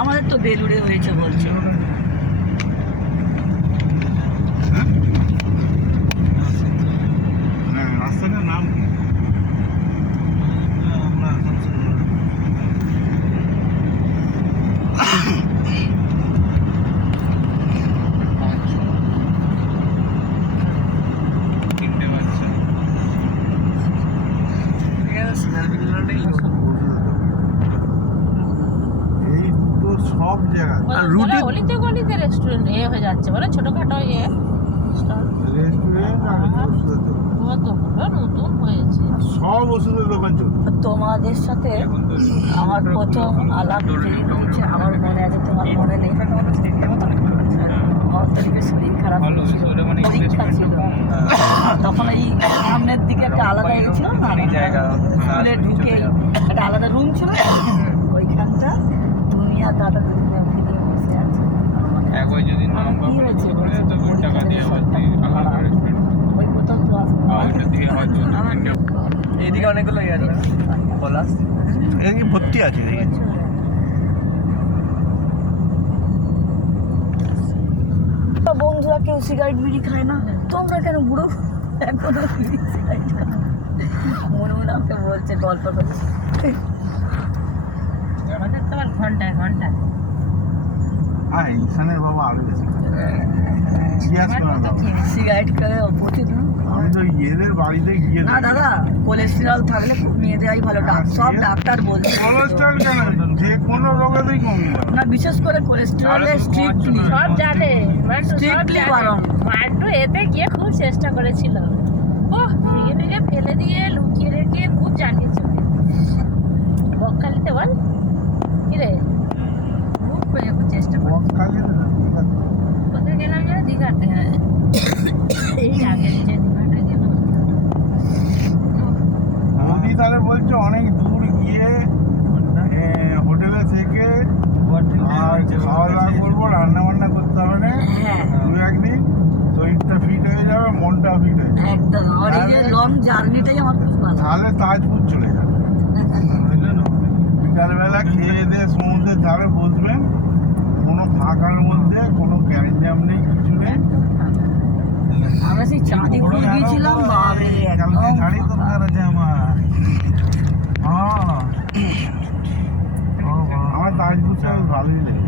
আমাদের তো বেলুড়ে হয়েছে বলছে। রাস্তাটার নাম কি? সব জায়গায় অলিতে গলিতে রেস্টুরেন্ট এ হয়ে যাচ্ছে বলে ছোটখাটো ইয়ে রেস্টুরেন্ট আর নতুন হয়েছে। সব ওষুধের দোকান চলছে। তোমাদের সাথে আমার প্রথম আলাপ হয়েছে, আমার মনে আছে, তোমার মনে নেই। 9 তারিখে শরীর খারাপ ছিল, পরীক্ষা ছিল, তখন এই সামনের দিকে একটা আলাদা ছিল না, স্কুলে ঢুকে একটা আলাদা রুম ছিল, ওইখানটা তুমি আর দাদা দুজনে বসে আছে। কি হয়েছে ওই প্রথম ক্লাস এইদিকে অনেকগুলো ইয়ে আছে বলা এই ভর্তি আছে। বন্ধুরা কেউ সিগারেট বিড়ি খায় না, তোমরা কেন বুড়ো এখনো বিড়ি সিগারেট খাও? মনে মনে আমাকে বলছে, গল্প করছে। আমাদের তো আবার ঘন্টায় ঘন্টায় হ্যাঁ, ঈশানের বাবা আরো বেশি সিগারেট খাবে প্রতিদিন। আমি তো ইয়েদের বাড়িতে গিয়ে না দাদা, কোলেস্টেরল থাকলে নিয়ে দেওয়াই ভালো। সব ডাক্তার বলছে কোলেস্ট্রল কেন, যে কোনো রোগেতেই কমে যাবে না, বিশেষ করে কোলেস্টেরলের স্ট্রিক্টলি সব জানে। স্ট্রিক্টলি বারণ। মান্টু এতে গিয়ে খুব চেষ্টা করেছিল, ও ভেঙে ভেঙে ফেলে দিয়ে লুকিয়ে রেখে খুব জানিয়েছে। বকখালিতে বল কিরে খুব চেষ্টা করে কোথায় গেলাম যেন, দীঘাতে। হ্যাঁ, এই আগে যে দীঘাটা গেলাম। মোদি তাহলে বলছে অনেক দূর গিয়ে হোটেলে থেকে আর খাওয়া দাওয়া করবো, রান্না বান্না করতে হবে না, হ্যাঁ 2-1 দিন শরীরটা ফিট হয়ে যাবে, মনটা ফিট হয়ে যাবে। একদম। আর এই যে লং জার্নিটাই আমার খুব ভালো। তাহলে তাজপুর চলে যাবে, বুঝলেন? বিকালবেলা খেয়ে দিয়ে সমুদ্রের ধারে বসবেন, কোনো ফাঁকার মধ্যে কোনো গ্যাঞ্জাম নেই, কিছু নেই। আমরা সেই চাঁদিপুর গিয়েছিলাম, বাবারে একদম গাড়ি দরকার আছে আমার। আমার তাজপুর ভালোই লেগে